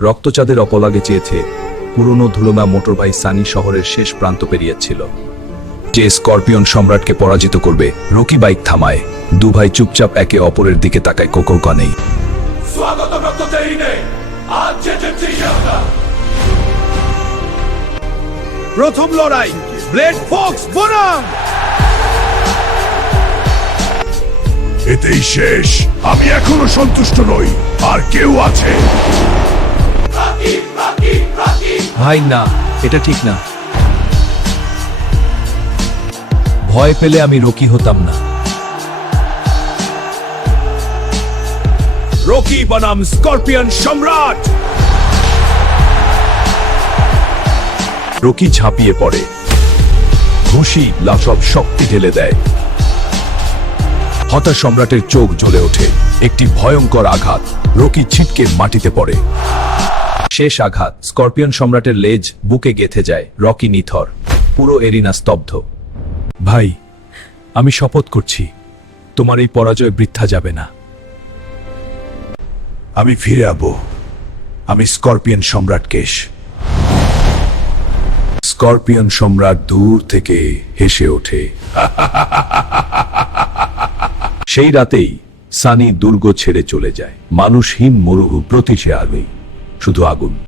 রক্তচাঁদের অপলাগে চেয়েছে পুরনো ধুলোমা মোটরবাই সানি শহরের শেষ প্রান্ত পেরিয়েছিল। যে স্করপিয়ন সম্রাটকে পরাজিত করবে, রকি বাইক থামায়। দু ভাই চুপচাপ একে অপরের দিকে তাকায়, কোকলকা নেই। প্রথম লড়াই, ব্লেড ফক্স বনাম। এতেই শেষ। আমি এখনো সন্তুষ্ট নই। আর কেউ আছে? ভাই না, এটা ঠিক না। ভয় পেলে আমি রকি হতাম না। রকি বনাম স্করপিয়ন সম্রাট। রকি ঝাঁপিয়ে পড়ে, ঘুষি লাসব শক্তি ঢেলে দেয়। হতাশ সম্রাটের চোখ জ্বলে ওঠে। একটি ভয়ঙ্কর আঘাত, রকি ছিটকে মাটিতে পড়ে। শেষ আঘাত, স্করপিয়ন সম্রাটের লেজ বুকে গেঁথে যায়। রকি নিথর, পুরো এরিনা স্তব্ধ। ভাই, আমি শপথ করছি, তোমার এই পরাজয় বৃথা যাবে না। আমি ফিরে আসবো। আমি স্করপিয়ন সম্রাট কেশ। স্করপিয়ন সম্রাট দূর থেকে হেসে ওঠে। সেই রাতেই সানি দুর্গ ছেড়ে চলে যায়। মানুষহীন মরুভূমি, প্রতিশে আলোয় শুধু আগুন।